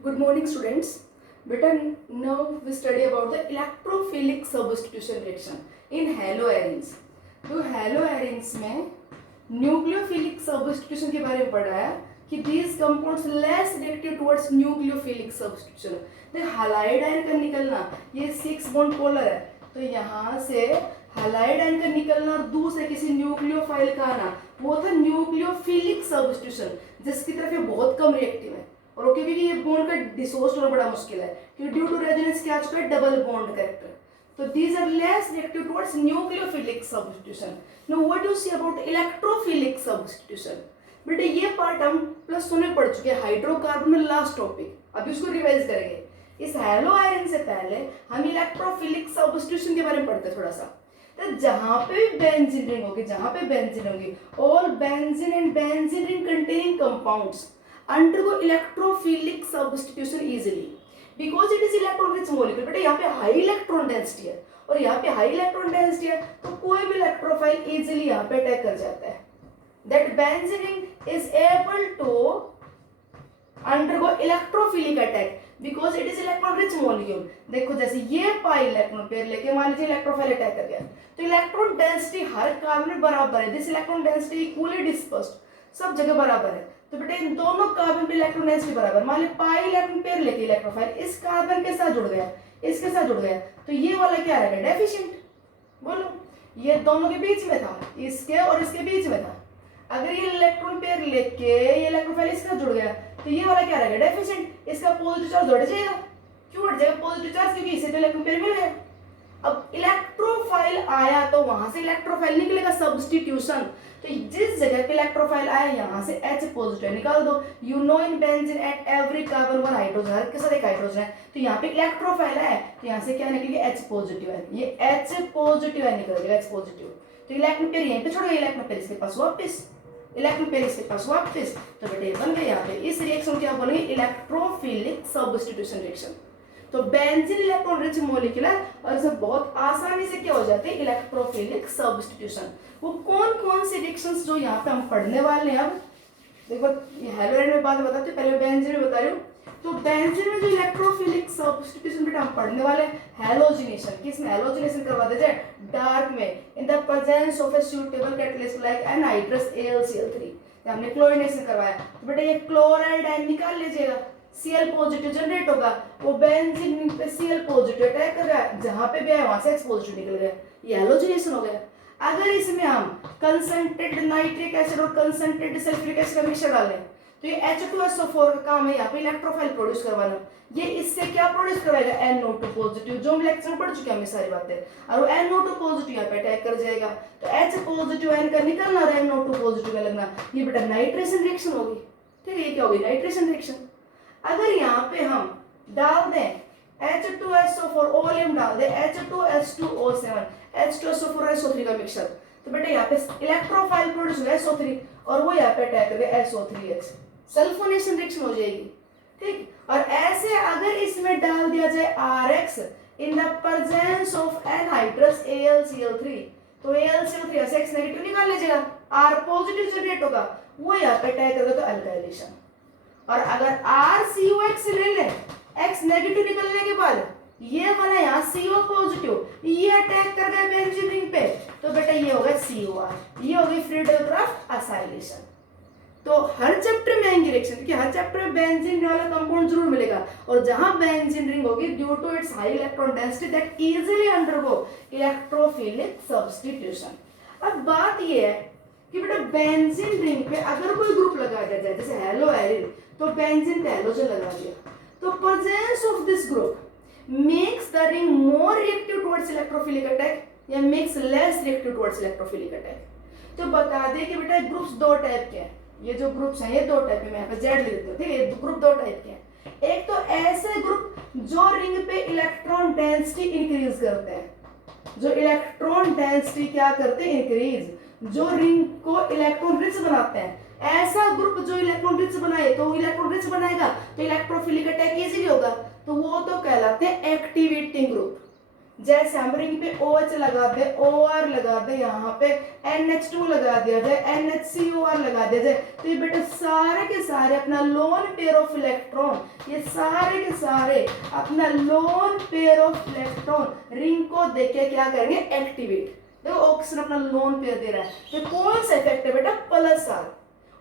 Good morning, students. Beta, now we study about the electrophilic substitution reaction in haloarenes. तो haloarenes में nucleophilic substitution के बारे में पढ़ा है कि these compounds less reactive towards nucleophilic substitution. तो हालाइड आयन का निकलना, ये 6 बॉन्ड पोलर है, तो यहाँ से हालाइड आयन का निकलना और दूसरे किसी न्यूक्लियोफाइल का आना, वो था न्यूक्लियोफिलिक सब्स्टिट्यूशन, जिसकी तरफ ये बहुत कम रिएक्टिव है। और ओके, क्योंकि ये बॉन्ड का डिसोस्ट होना बड़ा मुश्किल है, क्योंकि ड्यू टू रेजोनेंस क्या आ चुका है, डबल बॉन्ड कैरेक्टर। तो these are less reactive towards nucleophilic substitution. Now what you see about electrophilic substitution? बेटा ये पार्ट हम +1 में पढ़ चुके हैं, हाइड्रोकार्बन में लास्ट टॉपिक, अभी उसको रिवाइज करेंगे। इस हैलो आयरन से पहले हम इलेक्ट्रोफिलिक सब्स्टिट्यूशन के बारे में पढ़ते थोड़ा सा। तो जहां पे बेंजीन रिंग होगी, जहां पे बेंजीन होगी, all benzene and benzene ring containing compounds undergo electrophilic substitution easily because it is electron rich molecule। बेटा यहाँ पे हाई इलेक्ट्रॉन डेंसिटी है और यहाँ पे हाई इलेक्ट्रॉन डेंसिटी है, तो कोई भी इलेक्ट्रोफाइल इजीली यहाँ पे अटैक कर जाता है। That benzene ring is able to undergo electrophilic attack because it is electron rich molecule। देखो जैसे ये पाई इलेक्ट्रॉन पेयर लेके मान लीजिए इलेक्ट्रोफाइल अटैक कर गया, तो इलेक्ट्रॉन डेंसिटी हर कार्बन में बराबर है, this electron density equally dispersed, सब जगह बराबर है। तो बेटा इन दोनों कार्बन पे इलेक्ट्रॉन डेंसिटी बराबर, मान ली पाई इलेक्ट्रॉन पेयर लेके इलेक्ट्रोफाइल इस कार्बन के साथ जुड़ गया, इसके साथ जुड़ गया, तो ये वाला क्या रहेगा, डेफिशिएंट। बोलो, ये दोनों के बीच में था, इसके और इसके बीच में था। अगर ये इलेक्ट्रॉन पेयर लेके ये इलेक्ट्रोफाइल इसके साथ जुड़ गया, तो ये वाला क्या रहेगा, डेफिशिएंट। इसका पॉजिटिव चार्ज हट जाएगा। क्यों हट जाएगा पॉजिटिव चार्ज? क्योंकि इसे तो इलेक्ट्रॉन पेयर मिल गया। अब इलेक्ट्रोफाइल आया तो वहां से इलेक्ट्रोफाइल निकलेगा, सब्स्टिट्यूशन। तो जिस जगह पे इलेक्ट्रोफाइल आया यहाँ से H पॉजिटिव निकाल दो। You know in benzene at every carbon 1 hydrogen, हर के साथ एक हाइड्रोजन है, तो यहाँ पे इलेक्ट्रोफाइल है, तो यहाँ से क्या निकलेगा, H पॉजिटिव है, ये H पॉजिटिव है, निकल जाएगा H पॉजिटिव। तो इलेक्ट्रॉन पेयर यहीं पे छोड़ो, इलेक्ट्रॉन पेयर इसके पास वापस, इलेक्ट्रॉन पेयर इसके पास वापस, तो बेटे ये बन गया यहाँ पे। इस रिएक्शन क्या बोलेंगे, इलेक्ट्रोफिलिक सब्स्टिट्यूशन रिएक्शन। तो बेंजीन इलेक्ट्रॉन रिच मॉलिक्यूल है और इसमें बहुत आसानी से क्या हो जाते हैं, इलेक्ट्रोफिलिक सब्स्टिट्यूशन। वो कौन कौन सी रिएक्शंस जो यहाँ पे हम पढ़ने वाले हैं, अब देखो ये हेलोरेन में बात बताते हैं, पहले बेंजीन में बता रही हूँ। तो बेंजीन में जो इलेक्ट्रोफिलिक सब्स्टिट्यूशन बेटा हम पढ़ने वाले हैं, हैलोजिनेशन। किसमें हैलोजिनेशन करवाते जाए, डार्क में, in the presence of a suitable catalyst like anhydrous AlCl3। हमने क्लोरिनेशन करवाया, तो बेटा ये क्लोराइड आयन निकाल लीजिएगा, Cl पॉजिटिव जनरेट होगा, वो बेंजीन पे Cl पॉजिटिव अटैक कर रहा है, जहां पे भी है वहां से X पॉजिटिव निकल गया, ये हैलोजिनेशन हो गया। अगर इसमें हम कंसंट्रेटेड नाइट्रिक एसिड और कंसंट्रेटेड सल्फ्यूरिक एसिड का मिक्सचर डालें, तो ये H2SO4 का काम है यहाँ पे इलेक्ट्रोफाइल प्रोड्यूस करवाना। ये इससे क्या प्रोड्यूस करवाएगा, NO2 पॉजिटिव, जो हम लेक्चर में पढ़ चुके हैं सारी बातें। और वो NO2 पॉजिटिव यहाँ पे अटैक कर जाएगा, तो H पॉजिटिव आयन का निकलना और NO2 पॉजिटिव में लगना, ये बेटा नाइट्रेशन रिएक्शन होगी। ठीक है, ये क्या होगी, नाइट्रेशन रिएक्शन। अगर यहाँ पे हम डाल दें H2SO4, ओलियम डाल दें H2S2O7, H2SO4 का मिक्सचर, तो बेटा यहाँ पे इलेक्ट्रोफाइल प्रोड्यूस होगा SO3 और वो यहाँ पे अटैक करेगा SO3H, सल्फोनेशन रिएक्शन हो जाएगी। ठीक, और ऐसे अगर इसमें डाल दिया जाए RX in the presence of anhydrous AlCl3, तो AlCl3 से X नेगेटिव निकाल लीजिएगा, R पॉजिटिव जनरेट होगा, वो यहाँ पे अटैक करेगा, तो अल्काइलेशन। और अगर RCOX ले ले, X नेगेटिव निकलने के बाद ये वाला यहाँ CO पॉजिटिव, ये अटैक कर गया बेंजीन रिंग पे, तो बेटा ये हो गया COR, ये हो गई फ्रीडलक्राफ्ट असाइलेशन। तो हर चैप्टर में आएंगे रिएक्शन, क्योंकि हर चैप्टर में बेंजीन रिंग वाला कंपाउंड जरूर मिलेगा, और जहां बेंजीन रिंग होगी due to its high electron density that easily undergo electrophilic substitution. अब बात ये है कि बेटा बेंजीन रिंग पे अगर कोई ग्रुप लगा दिया जाए, जैसे हेलोएरिन, तो बेंजीन पे हेलोजन लगा दिया, तो presence of this group makes the ring more reactive towards electrophilic attack या makes less reactive towards electrophilic attack. तो बता दे कि बेटा ग्रुप्स दो टाइप के हैं, ये जो ग्रुप्स हैं ये दो टाइप के, मैं यहाँ पे Z लिख देता हूँ, ठीक है, ये ग्रुप दो टाइप के हैं। एक तो ऐसे ग्रुप जो रिंग पे इलेक्ट्रॉन डेंसिटी इंक्रीज करते हैं, जो इलेक्ट्रॉन डेंसिटी क्या करते हैं, इंक्रीज, जो रिंग को इलेक्ट्रॉन रिच बनाते हैं। ऐसा ग्रुप जो इलेक्ट्रॉन रिच बनाए, तो इलेक्ट्रॉन रिच बनाएगा तो इलेक्ट्रोफिलिक अटैक इजीली होगा, तो वो तो कहलाते हैं एक्टिवेटिंग ग्रुप। जैसे हम रिंग पे OH लगा दे, OR लगा दे, यहाँ पे NH2 लगा दिया जाए, NHCOR लगा दिया जाए, तो ये बेटा सारे के सारे अपना लोन पेयर ऑफ इलेक्ट्रॉन, ये सारे के सारे अपना lone pair of electron ring को देके क्या करेंगे, एक्टिवेट। देखो ऑक्सीजन अपना लोन पेयर दे रहा है, तो कौन सा इफेक्ट है बेटा, प्लस आर।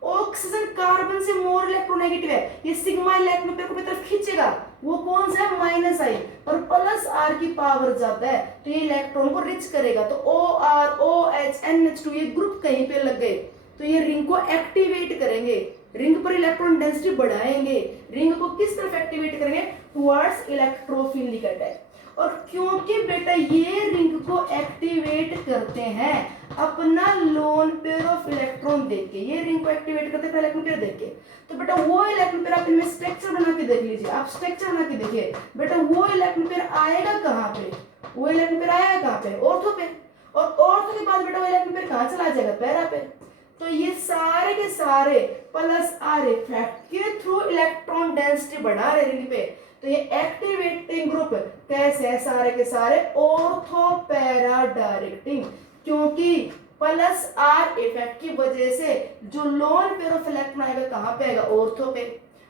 ऑक्सीजन कार्बन से मोर इलेक्ट्रोनेगेटिव है, ये सिग्मा इलेक्ट्रॉन पेयर को अपनी तरफ खींचेगा, वो कौन सा है, माइनस आई, और प्लस आर की पावर ज्यादा है तो ये इलेक्ट्रॉन को रिच करेगा। तो OR OH NH2 ये ग्रुप कहीं पे लग गए तो ये रिंग को एक्टिवेट करेंगे, रिंग पर इलेक्ट्रॉन डेंसिटी बढ़ाएंगे, रिंग को किस तरफ एक्टिवेट करेंगे, टुवर्ड्स इलेक्ट्रोफिलिक अटैक। और क्योंकि बेटा ये रिंग को एक्टिवेट करते हैं अपना लोन पेयर ऑफ इलेक्ट्रॉन देके, ये रिंग को एक्टिवेट करते हैं इलेक्ट्रॉन पेयर देके, तो बेटा वो इलेक्ट्रॉन पेयर आप इनमें स्ट्रक्चर बना के देख लीजिए, आप स्ट्रक्चर बना के देखिए बेटा वो इलेक्ट्रॉन पेयर आएगा कहाँ पे, वो इलेक्ट्रॉन पेयर आएगा कहाँ पे, ऑर्थो पे, और ऑर्थो के बाद बेटा वो इलेक्ट्रॉन पेयर कहाँ चला जाएगा, पैरा पे। तो ये सारे के सारे प्लस आर इफेक्ट के थ्रू इलेक्ट्रॉन डेंसिटी बढ़ा रहे रिंग पे, तो ये एक्टिवेटिंग ग्रुप कैसे है, सारे के सारे ऑर्थो पैरा डायरेक्टिंग, क्योंकि प्लस आर इफेक्ट की वजह से जो लोन पेयर ऑफ इलेक्ट्रॉन आएगा कहाँ पे आएगा, ऑर्थो पे।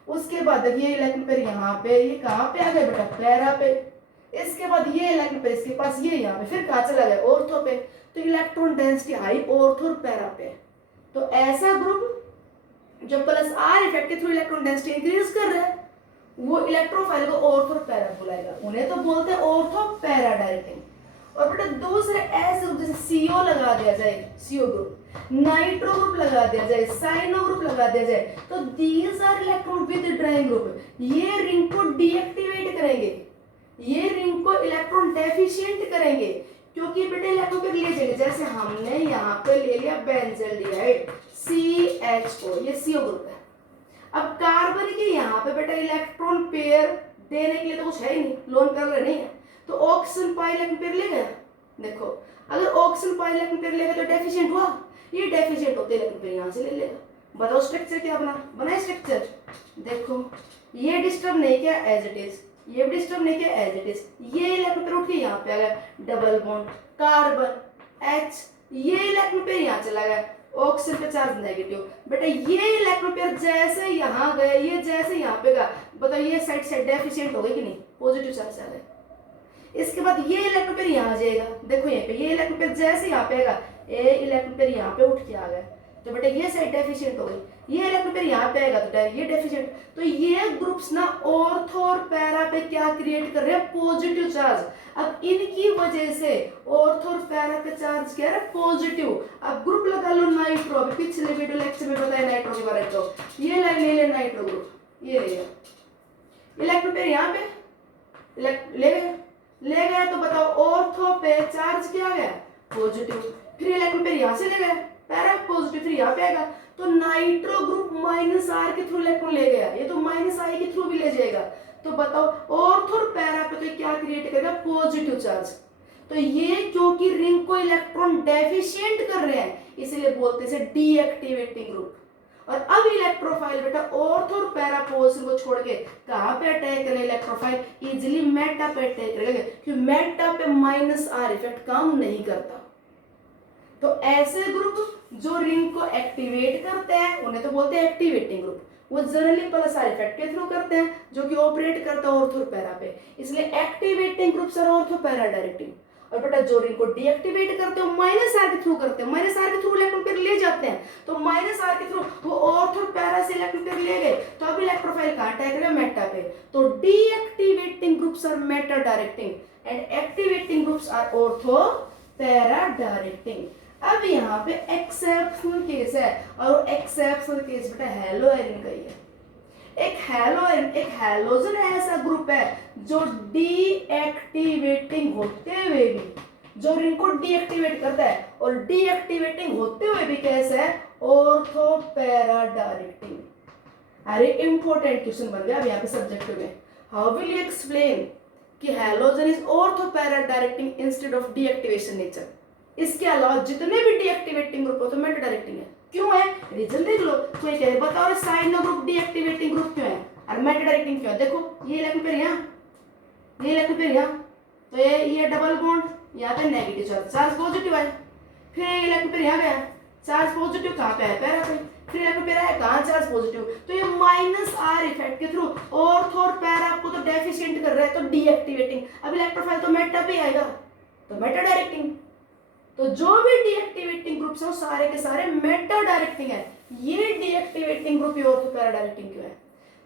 उसके बाद ये इलेक्ट्रॉन पेयर यहाँ पे, ये कहाँ पे आ गया बेटा, पैरा पे। इसके बाद ये इलेक्ट्रॉन पेयर इसके पास ये यहाँ पे, फिर कहाँ चला गया, ऑर्थो पे। तो इलेक्ट्रॉन डेंसिटी हाई ऑर्थो और पैरा पे। तो ऐसा ग्रुप जो प्लस आर इफेक्ट के थ्रू इलेक्ट्रॉन डेंसिटी इंक्रीज कर रहा है वो इलेक्ट्रोफाइल को ऑर्थो पैरा बुलाएगा, उन्हें तो बोलते हैं ऑर्थो पैरा डायरेक्टिंग। और बेटा दूसरे ऐसे ग्रुप जैसे CO लगा दिया जाए, CO ग्रुप, नाइट्रो ग्रुप लगा दिया जाए, साइनो ग्रुप लगा दिया जाए, तो these are electron withdrawing group, ये रिंग को डीएक्टिवेट करेंगे, ये रिंग को इलेक्ट्रॉन डेफिशिएंट करेंगे, क्योंकि बेटा इलेक्ट्रॉन पे ले जाएंगे। जैसे हमने यहाँ पे ले लिया बेंजल्डिहाइड CH4, ये CO ग्रुप है। अब कार्बन के यहाँ पे बेटा इलेक्ट्रॉन पेयर देने के लिए तो कुछ है ही नहीं, लोन पेयर नहीं है, तो ऑक्सीजन पाई इलेक्ट्रॉन पेयर ले गया। देखो अगर ऑक्सीजन पाई इलेक्ट्रॉन पेयर ले गया तो डेफिशिएंट हुआ, ये डेफिशिएंट होते इलेक्ट्रॉन पेयर यहाँ से ले लेगा। बताओ स्ट्रक्चर क्या बनाए स्ट्रक्चर, देखो ये डिस्टर्ब नहीं किया एज इट इज, ये भी डिस्टर्ब नहीं किया एज इट इज, ये इलेक्ट्रॉन पेयर उठ के यहाँ पे आ गया, डबल बॉन्ड कार्बन H, ये इलेक्ट्रॉन पेयर यहाँ चला गया, ऑक्सीजन पे चार्ज नेगेटिव। बेटा ये इलेक्ट्रॉन पेयर जैसे यहाँ गए, ये जैसे यहाँ पे गया, बताओ ये साइड साइड डेफिशिएंट हो गई कि नहीं, पॉजिटिव चार्ज आ गया। इसके बाद ये इलेक्ट्रॉन पेयर यहाँ जाएगा, देखो यहाँ पे ये इलेक्ट्रॉन पेयर जैसे यहाँ पे आएगा, ये इलेक्ट्रॉन पेयर यहाँ पे उठ के आ गया, तो बेटा ये साइड डेफिशिएंट हो गई, ये इलेक्ट्रॉन पेयर यहाँ पे आएगा तो ये डेफिशिएंट। तो ये ग्रुप्स ना ऑर्थो और पैरा पे क्या क्रिएट कर रहे हैं, पॉजिटिव चार्ज। अब इनकी वजह से ऑर्थो और पैरा पे चार्ज क्या है, पॉजिटिव। अब ग्रुप लगा लो नाइट्रो, अभी पिछले वीडियो लेक्चर में बताया नाइट्रो के बारे में, तो ये लाइन ले ले नाइट्रो ग्रुप, ये ले लिया, इलेक्ट्रॉन पेयर यहाँ पे ले गया, तो बताओ ऑर्थो पे चार्ज क्या आ गया, पॉजिटिव। फिर इलेक्ट्रॉन पेयर यहाँ से ले गया, पैरा पॉजिटिव, फिर यहाँ पे आएगा, तो नाइट्रो ग्रुप माइनस आर के थ्रू इलेक्ट्रॉन ले गया, ये तो माइनस आई के थ्रू भी ले जाएगा, तो बताओ ऑर्थो और पैरा पे तो क्या क्रिएट करेगा, पॉजिटिव चार्ज। तो ये क्योंकि रिंग को इलेक्ट्रॉन डेफिशिएंट कर रहे हैं इसलिए बोलते हैं डीएक्टिवेटिंग ग्रुप। और अब इलेक्ट्रोफाइल बेटा ऑर्थो और पैरा पोजीशन को छोड़ के कहां पे अटैक करें, इलेक्ट्रोफाइल इजीली मेटा पे अटैक करेगा, क्योंकि मेटा पे माइनस आर इफेक्ट काम नहीं करता। तो ऐसे ग्रुप जो रिंग को एक्टिवेट करते हैं उन्हें तो बोलते हैं एक्टिवेटिंग ग्रुप, वो जनरली प्लस आर इफेक्ट के थ्रू करते हैं जो कि ऑपरेट करता है ऑर्थो पैरा पे, इसलिए activating groups are ortho para directing. और बेटा जो रिंग को डीएक्टिवेट करते हैं माइनस आर के थ्रू करते हैं, माइनस आर के थ्रू इलेक्ट्रॉन पेयर ले जाते हैं, तो माइनस आर के थ्रू वो ऑर्थो पैरा से इलेक्ट्रॉन पेयर ले गए, तो अब इलेक्ट्रोफाइल कहां अटैक करेगा, मेटा पे। तो deactivating groups are meta directing and activating groups are ortho para directing. अब यहाँ पे एक्सेप्शनल केस है, और एक्सेप्शनल केस बेटा हैलो आयरन का ही है। एक हैलोजन ऐसा ग्रुप है जो डीएक्टिवेटिंग होते हुए भी, जो रिंग को डीएक्टिवेट करता है, और डीएक्टिवेटिंग होते हुए भी कैसा है, ऑर्थो पैरा डायरेक्टिंग। अरे इंपॉर्टेंट क्वेश्चन बन गया अब यहाँ पे सब्जेक्ट में, हाउ विल यू एक्सप्लेन कि halogen is ortho para directing instead of deactivation nature. इसके अलावा जितने भी डीएक्टिवेटिंग ग्रुप हो तो मेटा डायरेक्टिंग है, क्यों है, रीजन देख लो। कोई कहे बताओ साइनो ग्रुप डीएक्टिवेटिंग ग्रुप क्यों है और मेटा डायरेक्टिंग क्यों है। देखो ये इलेक्ट्रॉन पेयर यहाँ, ये इलेक्ट्रॉन पेयर यहाँ, तो ये डबल बॉन्ड, यहाँ पे नेगेटिव चार्ज, चार्ज पॉजिटिव है। फिर इलेक्ट्रॉन पेयर यहाँ गया, चार्ज पॉजिटिव कहाँ पे है, पैरा पे। फिर इलेक्ट्रॉन पेयर है कहाँ, चार्ज पॉजिटिव। तो ये माइनस आर इफेक्ट के थ्रू ऑर्थो और पैरा आपको तो डेफिशिएंट कर रहा है, तो डीएक्टिवेटिंग। अब इलेक्ट्रोफाइल तो मेटा पे आएगा, तो मेटा डायरेक्टिंग। तो जो भी डीएक्टिवेटिंग ग्रुप्स है वो सारे के सारे मेटा डायरेक्टिंग है। ये डीएक्टिवेटिंग ग्रुप ये ऑर्थो पैरा डायरेक्टिंग क्यों है?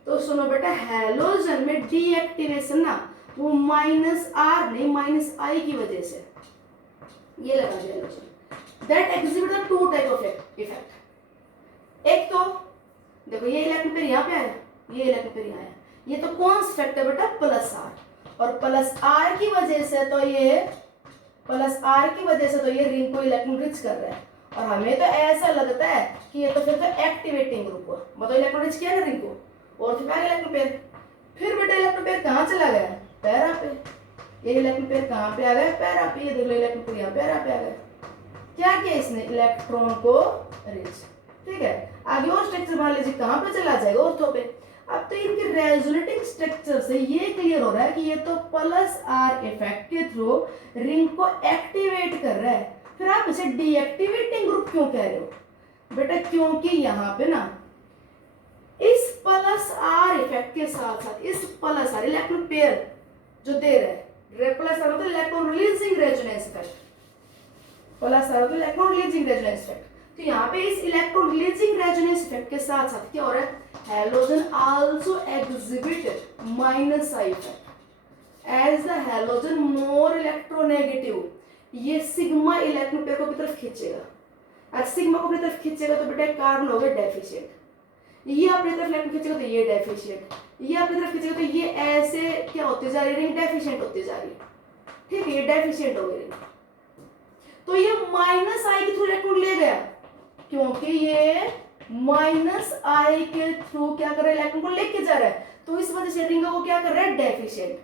तो सुनो बेटा, हैलोजन में डीएक्टिवेशन ना वो माइनस आर नहीं माइनस आई की वजह से। ये लगा दिया halogen that exhibit the two type of effect. एक तो देखो ये इलेक्ट्रॉन पेयर यहाँ पे आया, ये इलेक्ट्रॉन पेयर यहाँ आया, ये तो कौन सा इफेक्ट है बेटा, प्लस आर। और प्लस आर की वजह से तो ये प्लस आर की वजह से तो ये रिंग को इलेक्ट्रॉन रिच कर रहा है। और हमें तो ऐसा लगता है कि ये तो फिर तो एक्टिवेटिंग ग्रुप हुआ, मतलब इलेक्ट्रॉन रिच किया ना रिंग को, और फिर इलेक्ट्रॉन पेयर। फिर बेटा इलेक्ट्रॉन पेयर कहाँ चला गया, पैरा पे। ये इलेक्ट्रॉन पेयर कहाँ पे आ गया, पैरा पे। ये देख लो इलेक्ट्रॉन पेयर यहाँ पैरा पे आ गया। क्या किया इसने, इलेक्ट्रॉन को रिच। ठीक है, आगे और स्ट्रक्चर मान लीजिए कहाँ पे चला जाएगा, ऑर्थो पे। अब तो इनके रेजोनेटिंग स्ट्रक्चर से ये क्लियर हो रहा है कि ये तो प्लस आर इफेक्ट के थ्रू रिंग को एक्टिवेट कर रहा है। फिर आप इसे डीएक्टिवेटिंग ग्रुप क्यों कह रहे हो बेटा, क्योंकि यहाँ पे ना इस प्लस आर इफेक्ट के साथ साथ इस प्लस आर इलेक्ट्रॉन पेयर जो दे रहा है, प्लस आर मतलब electron releasing resonance effect, plus R मतलब इलेक्ट्रॉन रिलीजिंग रेजोनेंस इफेक्ट। तो यहाँ पे इस इलेक्ट्रॉन रिलीजिंग रेजोनेंस इफेक्ट के साथ साथ क्या हो रहा है, halogen also exhibit minus I effect as the halogen more electronegative। ये सिग्मा इलेक्ट्रॉन पेयर को अपनी तरफ खींचेगा, और सिग्मा को अपनी तरफ खींचेगा तो बेटा कार्बन हो गया डेफिशिएंट। ये अपनी तरफ इलेक्ट्रॉन खींचेगा तो ये डेफिशिएंट, ये अपनी तरफ खींचेगा तो ये ऐसे क्या होते जा रही है, रिंग डेफिशिएंट होती जा रही है। ठीक है, ये डेफिशिएंट हो गई। तो ये माइनस आई के थ्रू इलेक्ट्रॉन ले गया, क्योंकि ये माइनस आई के थ्रू क्या कर रहा है, इलेक्ट्रॉन को लेके जा रहा है, तो इस वजह से रिंग को क्या कर रहा है, डेफिशिएंट।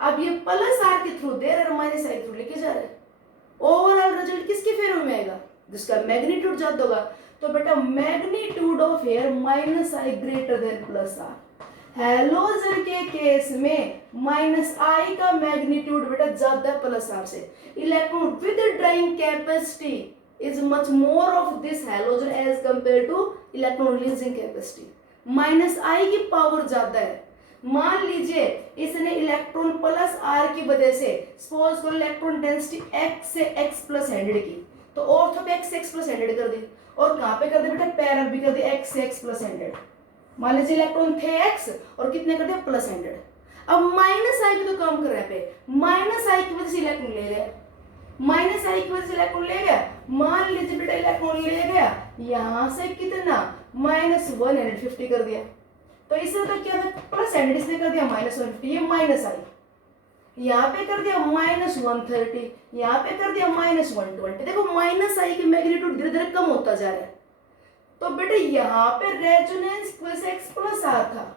अब ये प्लस आर के थ्रू दे रहा है, माइनस आई के थ्रू लेके जा रहा है। ओवरऑल रिजल्ट किसके फेवर में आएगा, जिसका मैग्नीट्यूड ज्यादा होगा। तो बेटा magnitude of R minus I greater than plus R. Halogen के केस में माइनस आई का मैग्नीट्यूड बेटा ज्यादा प्लस आर से। Electron withdrawing capacity is much more of this halogen as compared to electron releasing capacity। Minus I की power ज्यादा है। मान लीजिए इसने इलेक्ट्रॉन प्लस आर की वजह से सपोज करो इलेक्ट्रॉन डेंसिटी x से x प्लस 100 की, तो ऑर्थो पे x से x प्लस 100 कर दी, और कहाँ पे कर दी बेटा, पैरा भी कर दी x से x प्लस 100। मान लीजिए इलेक्ट्रॉन थे x और कितने कर दिया, प्लस 100। अब माइनस आई भी तो कम कर रहा है पे, माइनस आई की वजह से इलेक्ट्रॉन ले गया, माइनस आई की वजह से इलेक्ट्रॉन ले गया। मान लीजिए बेटा इलेक्ट्रॉन ले गया यहां से कितना, माइनस 150 कर दिया, तो इससे तो क्या था, प्लस 100 इसने कर दिया माइनस 150, ये माइनस आई, यहाँ पे कर दिया माइनस 130, यहाँ पे कर दिया माइनस 120। देखो माइनस आई की मैग्नीट्यूड धीरे धीरे कम होता जा रहा है। तो बेटा यहाँ पे रेजोनेंस की वजह से x प्लस आर था,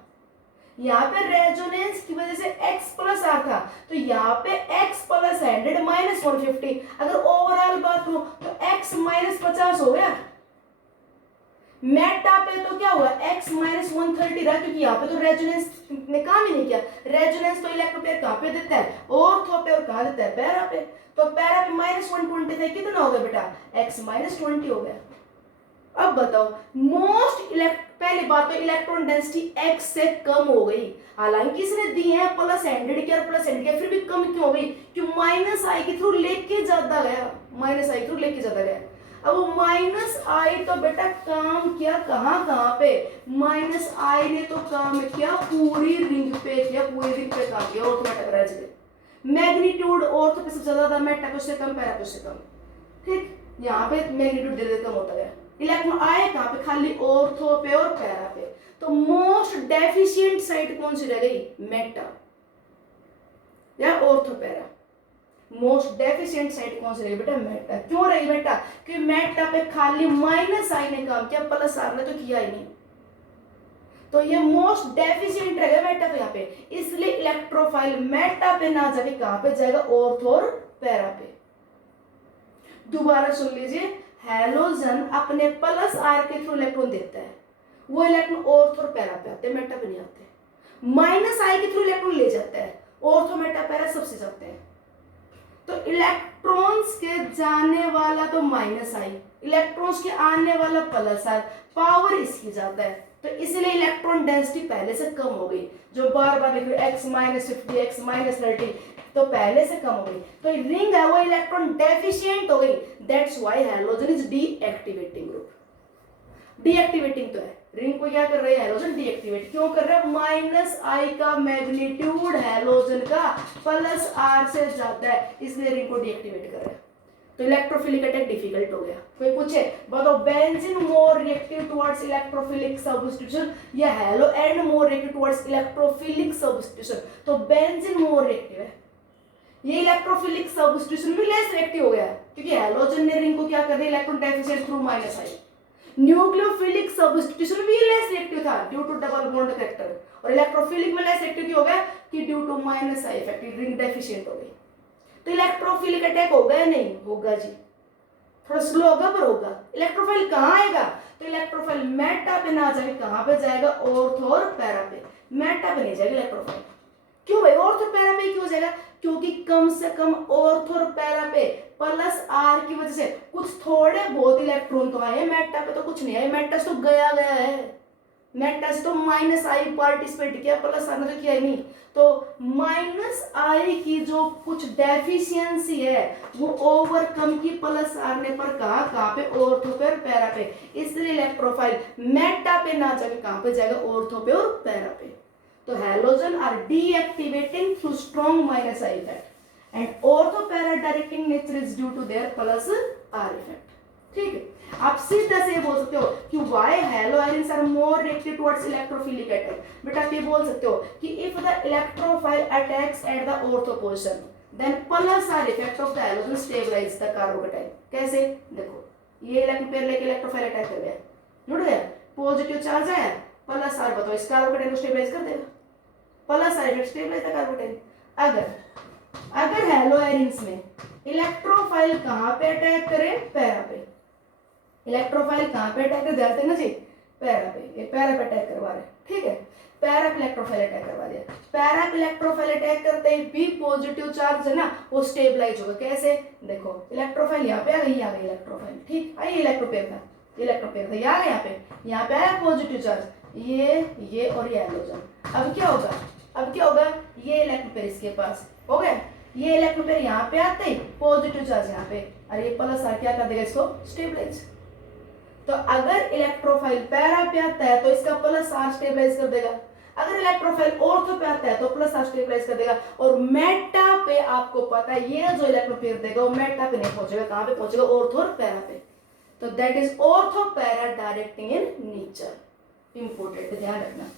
यहाँ पे रेजोनेंस की वजह से x प्लस आर था, तो यहाँ पे x प्लस 100 माइनस 150। अगर ओवरऑल बात हो तो x माइनस 50 हो गया। मेटा पे तो क्या हुआ, x माइनस 130 रहा, क्योंकि यहाँ पे तो रेजोनेंस ने काम ही नहीं किया। रेजोनेंस तो इलेक्ट्रॉन पेयर कहाँ पे देता है, ऑर्थो पे, और कहाँ देता है, पैरा पे। तो पैरा पे माइनस 120 थे, कितना हो गया बेटा, x माइनस 20 हो गया। अब बताओ पहली बात तो इलेक्ट्रॉन डेंसिटी x से कम हो गई, हालांकि इसने दी है प्लस 100 की और प्लस 100 की, फिर भी कम क्यों हो गई, क्यों माइनस आई के थ्रू लेके ज्यादा गया, माइनस आई के थ्रू लेके ज्यादा गया। अब वो माइनस आई तो बेटा काम किया कहाँ पे, माइनस आई ने तो काम किया पूरी रिंग पे किया, पूरी रिंग पे काम किया, और तुम्हें टकरा जाए मैग्नीट्यूड और तो सबसे ज्यादा था, मेटा को उससे कम, पैरा को उससे कम। ठीक, यहाँ पे मैग्नीट्यूड धीरे धीरे कम होता गया। इलेक्ट्रॉन आए कहाँ पे, खाली ऑर्थो पे और पैरा पे। तो मोस्ट डेफिशिएंट साइट कौन सी रह गई, मेटा या ortho para. Most deficient site कौन सी रही बेटा, मेटा। क्यों रही बेटा, क्योंकि मेटा पे खाली माइनस आई ने काम किया, प्लस आर ने तो किया ही नहीं, तो ये मोस्ट डेफिशिएंट रहेगा मेटा पे यहाँ पे। इसलिए इलेक्ट्रोफाइल मेटा पे ना जाके कहाँ पे जाएगा, ऑर्थो और पैरा पे। दोबारा सुन लीजिए, हैलोजन अपने प्लस आर के थ्रू इलेक्ट्रॉन देता है, वो इलेक्ट्रॉन ऑर्थो और पैरा पे आते हैं, मेटा पे नहीं आते। माइनस आई के थ्रू इलेक्ट्रॉन ले जाता है, ऑर्थो मेटा पैरा सबसे जाते हैं। तो इलेक्ट्रॉन्स के जाने वाला तो माइनस आई, इलेक्ट्रॉन्स के आने वाला प्लस आर, पावर इसकी ज्यादा है, तो इसलिए इलेक्ट्रॉन डेंसिटी पहले से कम हो गई। जो बार बार लिख रहे x -50 x -30 तो पहले से कम हो गई, तो रिंग है वो इलेक्ट्रॉन डेफिशिएंट हो गई। That's why halogen is deactivating group. Deactivating तो है, रिंग को क्या कर रहे हैं हैलोजन डीएक्टिवेट क्यों कर रहे हैं, -I का मैग्नीट्यूड हैलोजन का +R से ज्यादा है, इसलिए रिंग को डीएक्टिवेट कर रहे हैं। तो इलेक्ट्रोफिलिक अटैक डिफिकल्ट हो गया। कोई पूछे बताओ benzene more reactive towards electrophilic substitution या haloid more reactive towards electrophilic substitution, तो बेंजीन मोर रिएक्टिव है, ये इलेक्ट्रोफिलिक सब्स्टिट्यूशन भी लेस रिएक्टिव हो गया है क्योंकि हैलोजन ने रिंग को क्या कर दिया electron deficient through -I। Nucleophilic substitution भी लेस रिएक्टिव था due to double bond factor, और इलेक्ट्रोफिलिक में लेस रिएक्टिव क्यों हो गया कि due to -I effect, ring deficient हो गई। तो इलेक्ट्रोफिलिक अटैक होगा या नहीं होगा जी, थोड़ा स्लो होगा पर होगा। इलेक्ट्रोफाइल कहाँ आएगा, तो इलेक्ट्रोफाइल मेटा पे ना जाके कहाँ पे जाएगा, ऑर्थो और पैरा पे, मेटा पे नहीं जाएगा इलेक्ट्रोफाइल। क्यों भाई ऑर्थो पैरा पे क्यों जाएगा, क्योंकि कम से कम ऑर्थो और पैरा पे +R की वजह से कुछ थोड़े बहुत इलेक्ट्रॉन तो आए, मेटा पे तो कुछ नहीं आए, मेटा तो गया गया है, मेटा तो -I पार्टिसिपेट किया, +R ने तो किया ही नहीं। तो -I की जो कुछ डेफिशिएंसी है वो ओवरकम की +R ने पर कहाँ पे ऑर्थो पे और पैरा पे, इसलिए इलेक्ट्रोफाइल मेटा पे ना जाके कहाँ पे जाएगा ऑर्थो पे और पैरा पे। तो halogen are deactivating through strong -I effect and ortho para directing nature is due to their +R effect. ठीक है, आप सीधा से बोल सकते हो कि why haloarenes are more reactive towards electrophilic attack. बेटा आप ये बोल सकते हो कि if the electrophile attacks at the ortho position then +R effect of the halogen stabilize the carbocation. कैसे, देखो ये इलेक्ट्रॉन पेयर लेके इलेक्ट्रोफाइल अटैक कर गया, जुड़ गया, पॉजिटिव चार्ज आया, +R बताओ इस कार्बोकेटाइन को स्टेबलाइज कर देगा, +R effect stabilize the carbocation. अगर हैलो आयरन्स में इलेक्ट्रोफाइल कहाँ पे अटैक करे, पैरा पे, इलेक्ट्रोफाइल कहाँ पे अटैक कर जाते हैं ना जी, पैरा पे, ये पैरा पे अटैक करवा रहे, ठीक है, पैरा पे इलेक्ट्रोफाइल अटैक करवा दिया। पैरा पे इलेक्ट्रोफाइल अटैक करते ही भी पॉजिटिव चार्ज है ना वो स्टेबलाइज होगा। कैसे, देखो इलेक्ट्रोफाइल यहाँ पे आ गई, आ गई इलेक्ट्रोफाइल, ठीक, आई इलेक्ट्रोपेयर था, इलेक्ट्रोपेयर था, यहाँ यहाँ पे आया पॉजिटिव चार्ज, ये और ये हैलोजन। अब क्या होगा, अब क्या होगा, ये इलेक्ट्रोपेयर इसके पास हो गया, ये इलेक्ट्रोपेयर यहाँ पे आते ही पॉजिटिव चार्ज यहाँ पे, और ये +R क्या कर देगा इसको स्टेबलाइज। तो अगर इलेक्ट्रोफाइल पैरा पे आता है तो इसका +R स्टेबलाइज कर देगा, अगर इलेक्ट्रोफाइल ऑर्थो पे आता है तो +R स्टेबलाइज कर देगा, और मेटा पे आपको पता है ये जो इलेक्ट्रोपेयर देगा वो मेटा पे नहीं पहुंचेगा, कहां पे पहुंचेगा, ऑर्थो और पैरा पे। तो that is ortho para directing in nature, important, ध्यान रखना।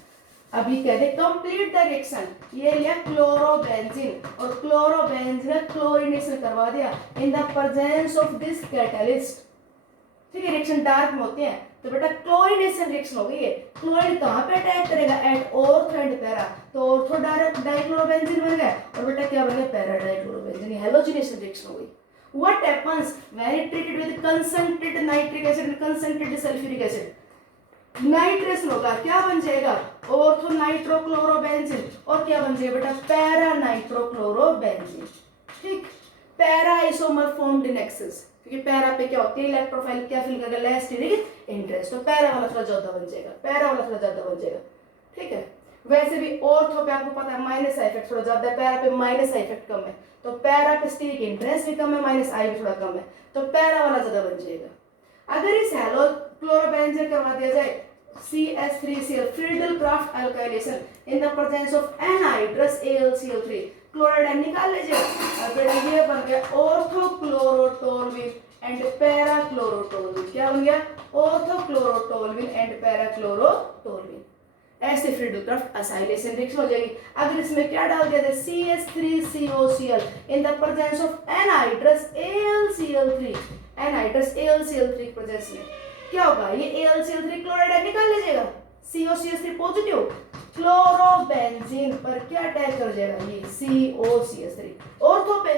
अभी कहते कंप्लीट द रिएक्शन, ये लिया क्लोरोबेंजीन और क्लोरोबेंजीन का क्लोरीनेशन करवा दिया in the presence of this catalyst. ठीक है, रिएक्शन डार्क में होते हैं, तो बेटा क्लोरीनेशन रिएक्शन हो गई है। क्लोरीन कहाँ पे अटैक करेगा, एट ऑर्थो एंड पैरा, तो ऑर्थो डाइक्लोरोबेंजीन बन गया और बेटा क्या बन गया, पैरा डाइक्लोरोबेंजीन, हैलोजिनेशन रिएक्शन हो गई। What happens when treated with concentrated nitric acid and concentrated sulphuric acid, nitration होगा, क्या बन जाएगा, ऑर्थो नाइट्रोक्लोरोबेंजीन, और क्या बन जाएगा बेटा, पैरा नाइट्रोक्लोरोबेंजीन। ठीक, para isomer formed in excess, क्योंकि पैरा पे क्या होती है इलेक्ट्रोफाइल क्या फिल करेगा, लेस स्टेरिक इंटरेस्ट, तो पैरा वाला थोड़ा ज्यादा बन जाएगा, पैरा वाला थोड़ा ज्यादा बन जाएगा। ठीक है, वैसे भी ऑर्थो पे आपको पता है -I इफेक्ट थोड़ा ज्यादा है, पैरा पे -I इफेक्ट कम है, तो पैरा पे स्टेरिक इंटरेस्ट भी कम है, -I भी थोड़ा कम है, तो पैरा वाला ज्यादा बन जाएगा। अगर इस हैलो क्लोरोबेंजीन करवा दिया जाए CH3Cl Friedel-Crafts alkylation in the presence of anhydrous AlCl3, chloride निकाल लीजिए, अगर ये बन गया ऑर्थोक्लोरोटोल्विन एंड पैराक्लोरोटोल्विन, क्या बन गया, ऑर्थोक्लोरोटोल्विन एंड पैराक्लोरोटोल्विन। ऐसे फ्रीडल-क्राफ्ट असाइलेशन रिएक्शन हो जाएगी। अगर इसमें क्या डाल दिया जाए CH3COCl in the presence of anhydrous AlCl3, anhydrous AlCl3 के प्रेजेंस में क्या होगा, ये AlCl3 क्लोराइड निकाल लीजिएगा, COCH3 पॉजिटिव, क्लोरोबेंजीन पर क्या अटैक कर जाएगा, ये COCH3, ऑर्थो पे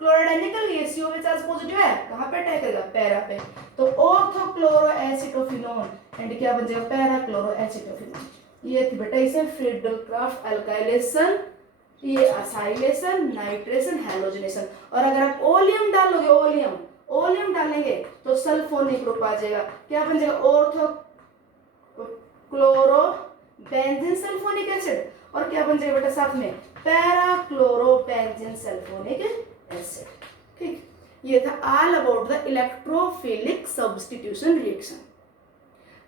क्लोराइड निकल गई, CO में चार्ज पॉजिटिव है, कहां पे अटैक करेगा, पैरा पे, तो ऑर्थो क्लोरोएसिटोफिनोन एंड क्या बन जाएगा, पैरा क्लोरोएसिटोफिनोन। ये थी बेटा इसे फ्रीडल-क्राफ्ट अल्काइलेशन ये असाइलेशन, नाइट्रेशन, हैलोजनेशन। और अगर आप ओलियम डालोगे, ओलियम डालेंगे तो सल्फोनिक ग्रुप आ जाएगा। क्या बन जाएगा? Ortho chloro benzene sulphonic acid. और क्या बन जाएगा बेटा साथ में? Para chloro benzene sulphonic acid. ठीक, ये था all about the electrophilic substitution reaction.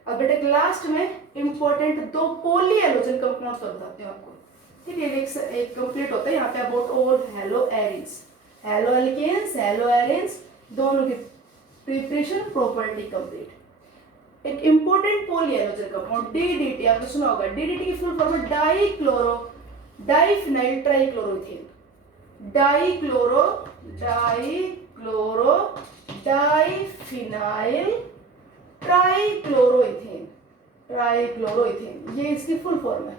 अब बेटा लास्ट में इंपॉर्टेंट दो पॉली हैलोजन कंपाउंड्स बताती हूँ आपको। ठीक है, एक कंप्लीट होता है यहाँ पे about all haloarenes, haloalkanes, haloarenes, दोनों की प्रिपरेशन प्रॉपर्टी कंप्लीट। एक important poly halogen compound DDT, आपने सुना होगा। डीडीटी की फुल फॉर्म है dichloro diphenyl trichloroethane. Dichloro diphenyl trichloroethane, ये इसकी फुल फॉर्म है।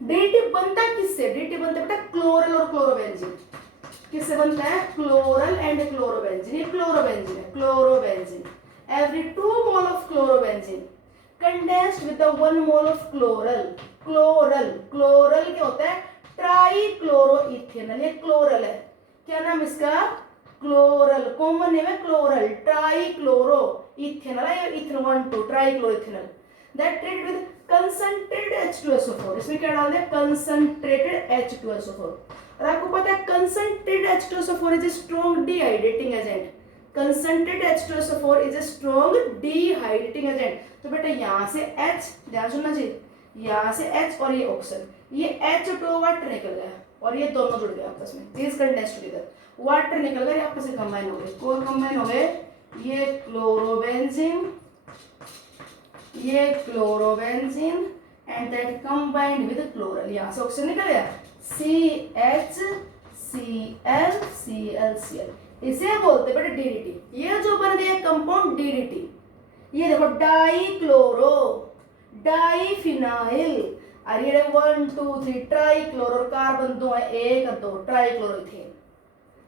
डीटी बनता किससे? डीटी बनता है बेटा क्लोरल और क्लोरोबेंजीन। किससे बनता है? Chloral and chlorobenzene. ये क्लोरोबेंजीन है, chlorobenzene. Every 2 mole of chlorobenzene condensed with the 1 mole of chloral. Chloral क्या होता है? ट्राइक्लोरोइथेनॉल। ये क्लोरल है। क्या नाम इसका? क्लोरल। कॉमन नेम है chloral. Trichloro ethanol, ethanol 1 2 trichloroethanol that treat with concentrated H2SO4। इसमें क्या डाल दिया? Concentrated H2SO4। और आपको पता है concentrated H2SO4 is a strong dehydrating agent. Concentrated H2SO4 is a strong dehydrating agent. तो बेटा यहाँ से H, ध्यान सुनना चाहिए, यहाँ से H और ये ऑक्सीजन, ये H2 वाटर निकल गया और ये दोनों जुड़ गए आपस में। दिस कंडेंस्ड टुगेदर, वाटर निकल गए, आपस में कंबाइन हो गए। कौन कंबाइन हो गए? ये chlorobenzene, and that combined with chloral. यहाँ से ऑक्सीजन निकल गया, CHCl। इसे बोलते बेटा डीडीटी। ये जो बन गया कंपाउंड डीडीटी, ये देखो डाइक्लोरो डाइफिनाइल, और ये 1 2 3 ट्राइक्लोरो, कार्बन 2 है, 1 और 2 ट्राइक्लोरोइथेन।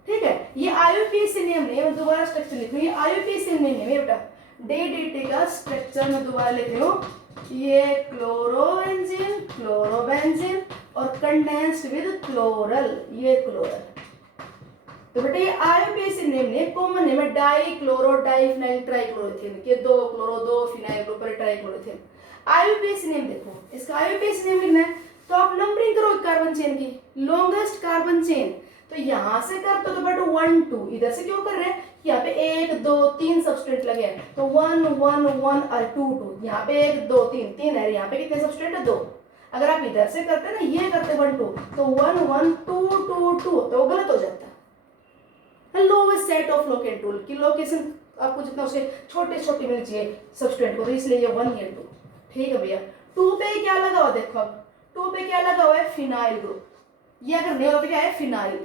ठीक है, ये आईयूपीएसी नेम नहीं है, मैं दोबारा स्ट्रक्चर लिख रही हूँ। ये आईयूपीएसी नेम है बेटा। डीडीटी का स्ट्रक्चर मैं दोबारा लिख रही हूँ। ये क्लोरोबेंजीन और कंडेंस्ड विद क्लोरल, ये क्लोरल। तो बेटा ये आईयूपीएसी नेम नहीं है, कॉमन नेम है डाइक्लोरो डाइफिनाइल ट्राइक्लोरोइथेन के 2 क्लोरो 2 फिनाइल ग्रुप पर ट्राइक्लोरोइथेन। आईयूपीएसी नेम देखो, इसका आईयूपीएसी नेम लिखना है तो आप नंबरिंग करो कार्बन चेन की, लॉन्गेस्ट कार्बन चेन। तो यहां से करते तो बेटा 1 2, इधर से क्यों कर रहे हैं? यहाँ पे 1 2 3 सब्सटेंट लगे हैं, तो 1 1 1 और 2 2, यहाँ पे 1 2 3 3 है, यहाँ पे कितने सब्सटेंट है? 2। अगर आप इधर से करते ना, ये करते 1 2, तो 1 1 2 2 2, तो गलत हो जाता है। Lowest set of locate tool की लोकेशन आपको जितना उसे छोटे छोटे मिल चाहिए सब्सटेंट को, तो इसलिए ये 1 ये 2। ठीक है भैया। 2 पे क्या लगा हुआ देखो, अब 2 पे क्या लगा हुआ है? Phenyl group. ये अगर नहीं होता तो क्या है? फिनाइल।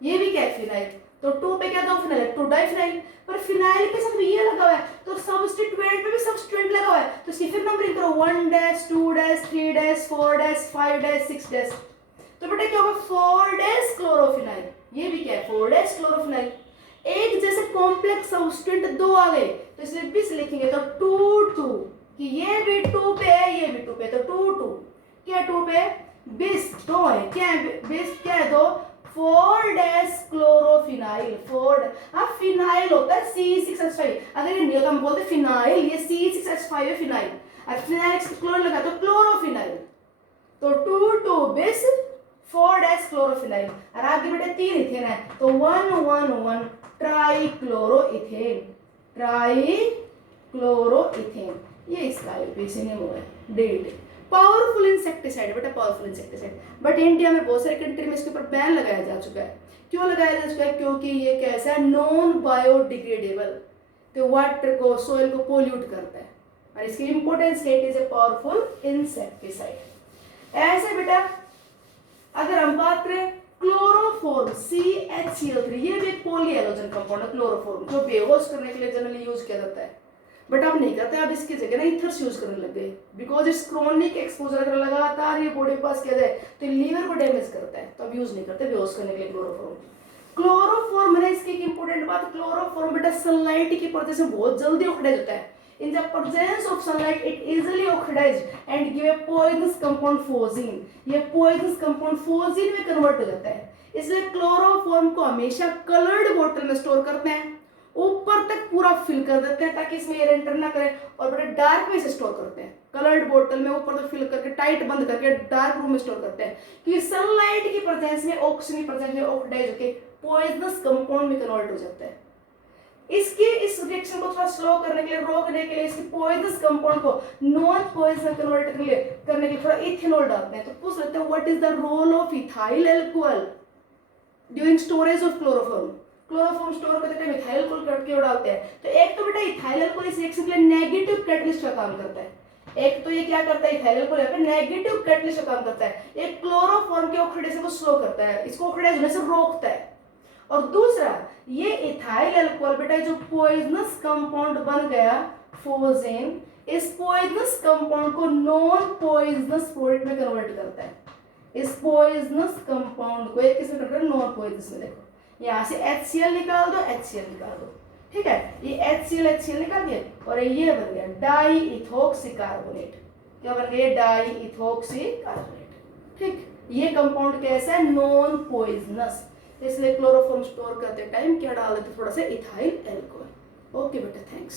ये भी क्या है? फिनाइल। तो 2 पे क्या दो फिनाइल है? 2 डाइफिनाइल। पर फिनाइल के साथ ये लगा हुआ है, तो सब्स्टिट्यूएंट पे भी सब्स्टिट्यूएंट लगा हुआ है, तो इसकी फिर नंबरिंग करो 1 dash 2 dash 3 dash 4 dash 5 dash 6 dash. तो बेटा क्या होगा? 4 डैश क्लोरोफिनाइल। ये भी क्या है? 4 डैश क्लोरोफिनाइल। एक जैसे कॉम्प्लेक्स सब्स्टिट्यूएंट 2 आ गए, तो इसलिए बिस लिखेंगे तो 2 2, कि ये भी 2 पे है, ये भी 2 पे, तो 2 2 क्या 2 पे? बिस 2 है, क्या है? बिस क्या है? 2 4 डैश क्लोरोफिनाइल। 4, हाँ फिनाइल होता है C6H5, अगर ये नहीं होता हम बोलते फिनाइल, ये C6H5 है फिनाइल, और फिनाइल क्लोरो लगा तो क्लोरोफिनाइल। तो 2 2 बिस 4 डैश क्लोरोफिनाइल, और आगे बेटे 3 इथेन है, तो 1 1 1 ट्राइक्लोरोइथेन, ये इसका आईयूपीएसी नेम हुआ है डीडीटी। पावरफुल इंसेक्टिसाइड बेटा, पावरफुल इंसेक्टिसाइड, बट इंडिया में बहुत सारे कंट्री में इसके ऊपर बैन लगाया जा चुका है। क्यों लगाया जा चुका है? क्योंकि ये कैसा है? नॉन बायोडिग्रेडेबल, तो वाटर को, सॉइल को पोल्यूट करता है, और इसकी इंपॉर्टेंस है, it is a powerful insecticide. ऐसे बेटा अगर हम बात करें क्लोरोफॉर्म CHCl3, ये भी एक पॉलीहैलोजन कंपाउंड है क्लोरोफॉर्म, जो बेहोश करने के लिए जनरली यूज किया जाता है, बट अब नहीं करते, अब इसकी जगह ना इथर्स यूज करने लग गए, बिकॉज इट्स क्रोनिक एक्सपोजर। अगर लगातार ये बॉडी पास किया जाए तो लीवर को डैमेज करता है, तो अब यूज नहीं करते बेहोश करने के लिए क्लोरोफॉर्म। है इसकी एक इंपॉर्टेंट बात, क्लोरोफॉर्म बेटा सनलाइट की पर्दे से बहुत जल्दी उखड़ जाता है, In the presence of sunlight, it easily oxidized and give a poisonous compound phosgene. ये poisonous compound phosgene में convert हो जाता है. इसलिए क्लोरोफॉर्म को हमेशा कलर्ड बोतल में स्टोर करते हैं, ऊपर तक पूरा फिल कर देते हैं ताकि इसमें एयर एंटर ना करे, और बड़े डार्क में से स्टोर करते हैं. कलर्ड बोतल में ऊपर तक फिल करके टाइट बंद करके डार्क रूम में स्टोर करते हैं, क्योंकि सनलाइट की प्रेजेंस में, ऑक्सीजन की प्रेजेंस में ऑक्सीडाइज होकर पॉइजनस कंपाउंड में कन्वर्ट हो जाता है. इस रिएक्शन को थोड़ा स्लो करने के लिए, रोकने के लिए, इसकी पॉइजनस कंपाउंड को नॉन पॉइजन करने के लिए थोड़ा इथेनॉल डालते हैं. तो पूछ लेते हैं what is the role of ethyl alcohol during storage of chloroform. Chloroform store करते टाइम इथाइल अल्कोहल क्यों डालते हैं? तो एक तो बेटा इथाइल अल्कोहल इस रिएक्शन के लिए नेगेटिव कैटलिस्ट का काम करता है. एक तो ये क्या करता है, इथाइल अल्कोहल यहाँ पे नेगेटिव कैटलिस्ट का काम करता है. एक क्लोरोफॉर्म के ऑक्सीडेशन को स्लो करता है, इसको ऑक्सीडाइज होने से रोकता है. और दूसरा, ये इथाइल अल्कोहल बेटा जो पॉइजनस कंपाउंड बन गया फोजेन, इस पॉइजनस कंपाउंड को नॉन पॉइजनस प्रोडक्ट में कन्वर्ट करता है. इस पॉइजनस कंपाउंड को एक किसमें कन्वर्ट, नॉन पॉइजनस में. देखो यहाँ से HCl निकाल दो, HCl निकाल दो, ठीक है. ये HCl निकाल दिया और ये बन गया डाई इथोक्सी कार्बोनेट. क्या बन गया? Di ethoxy carbonate. ठीक, ये कंपाउंड कैसा है? Non poisonous. इसलिए क्लोरोफॉर्म स्टोर करते टाइम क्या डाल देते? थोड़ा सा इथाइल अल्कोहल. ओके बेटा, थैंक्स.